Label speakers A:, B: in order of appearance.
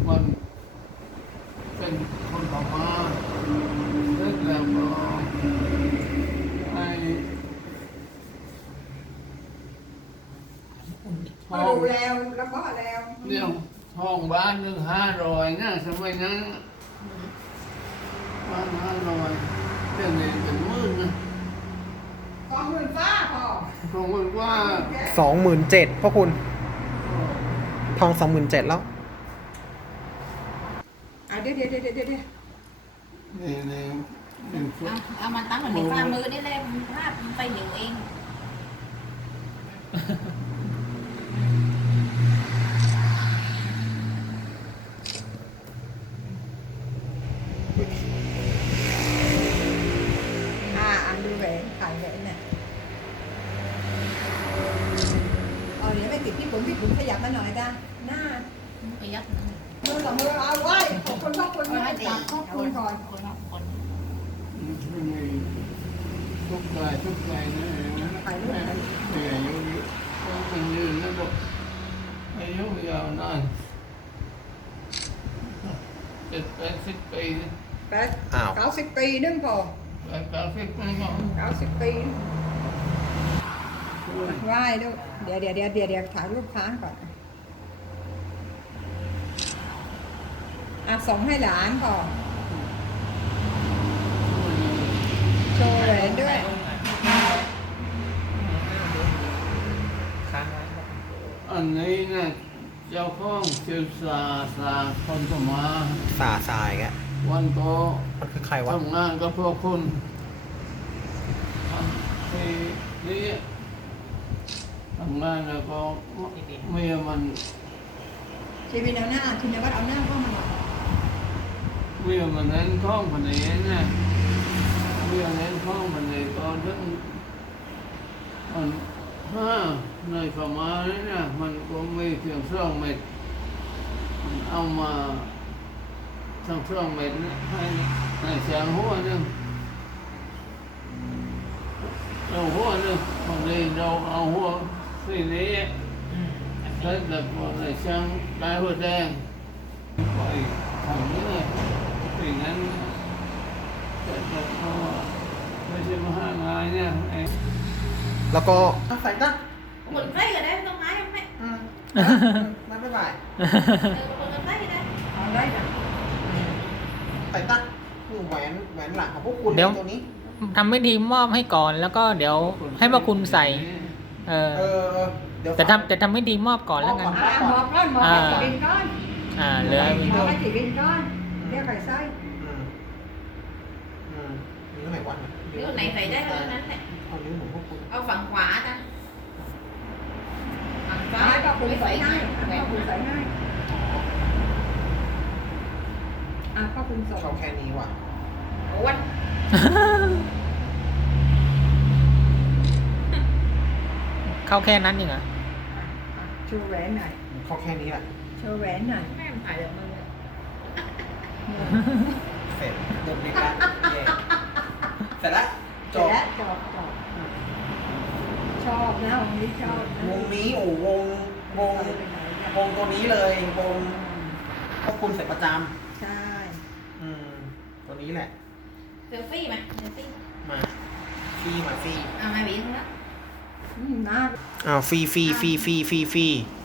A: มันเป็นคนพม่าเลิกแล้วก็ไอ้
B: พอดูแล้วแล้วก็แล้ว
A: เรื่องห้องบ้านหนึ่ง500นะสมัยนั้นบ้าน500เรื่องนี้เป็นหมื่นนะ
B: 20,000ฟ้าพอ
A: ผมว่า
C: 27,000พ่อคุณทอง 27,000แล้ว
B: เดี๋ยว
A: นี่ฟุต
D: เอามันตั้งเหมือนในฝ่ามือนี่เลยมันภาพมันไปเหนียวเอง
B: อันดูแหวนขายแหวนเนี่ยเดี๋ยวไม่ติดพี่ผมขยับมาหน่อยจ้ะหน้า
D: ไปยัด
B: มือกับมือเอาไว้ขอบคุณขอบคุณนะจับขอบคุณก่อน
D: คนละคน
A: ไม่มีทุกข์ใจนะแต่อายุมันยืนแล้วบอกอายุยาวนาน70-80 ปี
C: อ้าว
B: 90 ปีนึงพอ
A: 80 ปีก็
B: 90 ปีไหว้ดูเดี๋ยวถ่ายรูปค้างก่อนส่งให้หลานก่อนโชว์แหวนด้วย
A: อันนี้นะเจ้าของชื่อสาคนสมา
C: สายแก
A: วันก็
C: มันคือใครวะ
A: ทำงานกับพวกคุณที่นี่ทำงานแล้วก็เมียมัน
B: ชีวิตเอาหน้าชินวัตรเอาหน้าเข้ามาหน่อย
A: เมียมันเน้นข้องพันนี้นะเมียเน้นข้องพันนี้ก็ถึงมันในประมาณนี้นะมันก็มีเพียง2 เม็ดมันเอามาทั้ง2 เม็ดให้เสียงหัวหนึ่งเราหัวหนึ่งบางทีเราเอาหัวสีนี้ใช้แต่พอในช่างได้หัวแดงไปทางนี้เลยสิ่งนั้นแต่ก็ไม่ใช่มาหางานเนี่ยไอ้
C: แล้วก็
B: ใส่ตั้ง
D: หมุนไส้ก็ได้ไม่ต้องไม้ไม่
B: มาบ๊ายบาย
D: หมุนไส้ก็ได้
B: เอาได้จ้ะ
C: ใส่ตั้งแหวนหลังของพวกคุณ
E: เดี๋ยว
C: ตัวนี้
E: ทำไม่ดีมอบให้ก่อนแล้วก็เดี๋ยวให้พระคุณใส่ เออ
C: เดี๋ยว
E: แต่ทำไม่ดีมอบก่อนแล้วกัน
B: หมอบก้อนหมอบให้จีบินก้อน
E: เหลือ
B: หมอบให้จีบินก้อนเรียกไข่ไส้
C: มีเท่าไหร่วัน
D: นิ้วไหนใส่ได้เท่านั้นแหละ
C: เอานิ้วของพวกคุณ
D: เอาฝั่งขวาจ้ะฝั่งซ้า
B: ซ้าย
D: ย
B: ก็คุณ
D: ไม่
B: ใส่
D: ใส่
B: ให้
D: ให้
B: ก็คุณใส่ให้ก็คุณส่ง
C: เขาแค่นี้ว่ะ
D: โอ้วัน
E: เข้าแค่นั้นเองเหรอ
B: โชว์แหวนหน่อย
C: เขาแค่นี้แหละ
B: โชว์แหวนหน่อย
D: แม่มันถ่ายจากมือ
C: เสร็จเดิมดีแล้วเสร็จแล้วจ
B: เสร็จ
C: บ
B: แล้วจบชอบนะวันนี้ชอบนะ
C: วงนี้โอ้วงตัวนี้เลยวงพวกคุณเสร็จประจ
B: ใช่
C: ำตัวนี้แหละ
D: เซลฟี่ไหมเซลฟี่
C: มาฟรี
D: เอามาบีนแล้ว
B: น่า
C: ฟรี